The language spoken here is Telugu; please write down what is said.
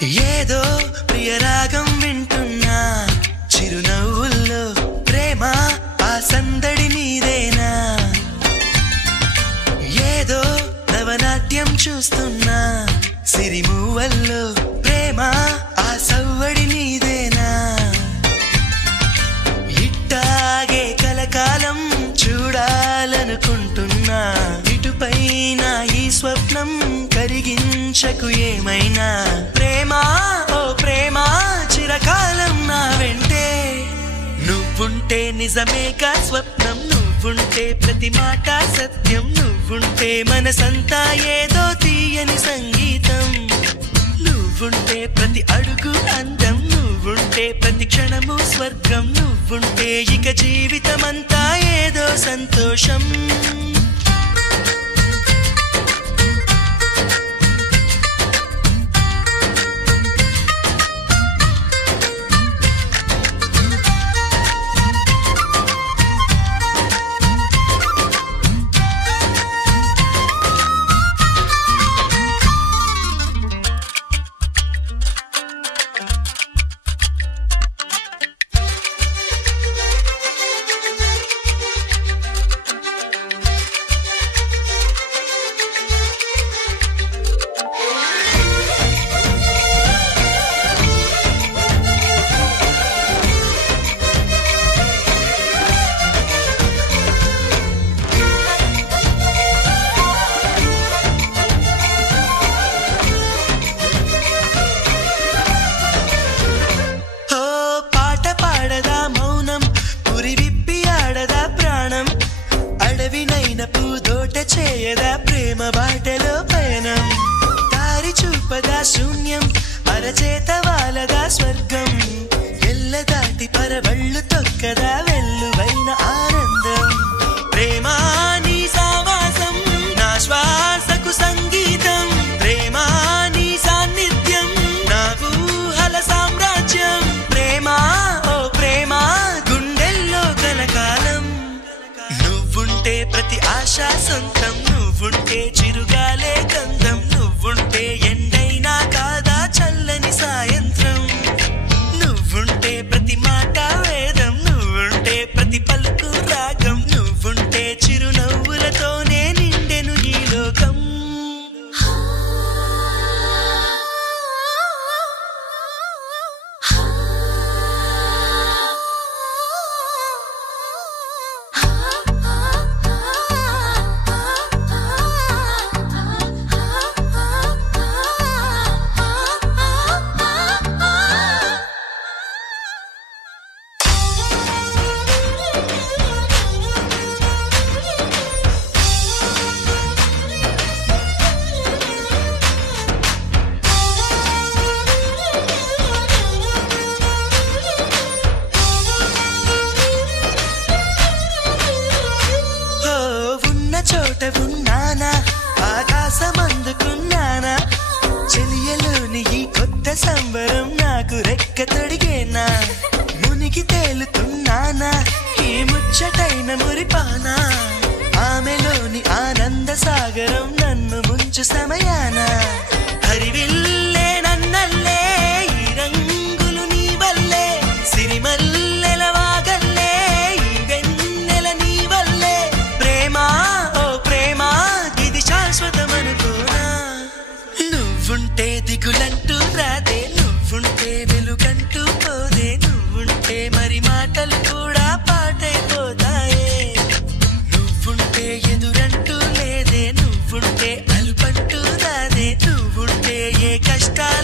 ఏదో ప్రియరాగం వింటున్నా చిరునవ్వుల్లో ప్రేమ ఆ సందడి నీదేనా ఏదో నవనాట్యం చూస్తున్నా సిరిమూవల్లో ప్రేమ ఆ సవ్వడి నీదేనా ఇట్టాగే కలకాలం చూడాలనుకుంటున్నా ఇటుపైన ఈ స్వప్నం కరిగించకు ఏమైనా ప్రేమ ఓ ప్రేమ చిరకాలం నా వెంటే నువ్వుంటే నిజమేగా స్వప్నం నువ్వుంటే ప్రతి మాట సత్యం నువ్వుంటే మనసంతా ఏదో తీయని సంగీతం నువ్వుంటే ప్రతి అడుగు అందం నువ్వుంటే ప్రతి క్షణము స్వర్గం నువ్వుంటే ఇక జీవితమంతా ఏదో సంతోషం చేయదా ప్రేమ బాటలో పయనం దారి చూపదా శూన్యం అరచేత వాలదా స్వర్గం ఎల్ల దాటి పరవళ్ళు తొక్కదా వెల్లువైన ఆనందం ప్రేమ నీ సావాసం నా శ్వాసకు సంగీతం ప్రేమ నీ సాన్నిధ్యం నా ఊహల సామ్రాజ్యం ప్రేమ ఓ ప్రేమ గుండెల్లో కలకాలం నువ్వుంటే ప్రతి ఆశ సొంతం నువ్వుంటే చిరుగాలే గంధం నువ్వుంటే ఎండైనా కాదా చల్లని సాయంత్రం నువ్వుంటే ప్రతి మాట వేదం నువ్వుంటే ప్రతి పలుకు రాగం నువ్వుంటే చిరునవ్వులతోనే నిండెను ఈ లోకం చోట ఉన్నానా ఆకాశమందుకున్నానా చెలియలోని ఈ కొత్త సంబరం నాకు రెక్క తొడిగేనా మునిగి తేలుతున్నానా ఈ ముచ్చటైన మురిపానా ఆమెలోని ఆనంద సాగరం నన్ను ముంచు సమయాన హరివిల్లే నన్నల్లే ఈ రంగులు నీ వల్లే సిరిమల్లెల వాగల్లే ఈ వెన్నెల నీ వల్లే ప్రేమ శాశ్వతమనుకోనా నువ్వుంటే దిగులంటూ రాదే నువ్వుంటే వెలుగంటూ పోదే నువ్వుంటే మరి మాటలు కూడా పాటైపోతాయే నువ్వుంటే ఎదురంటూ లేదే నువ్వుంటే అలుపంటూ రాదే నువ్వుంటే ఏ కష్టాలు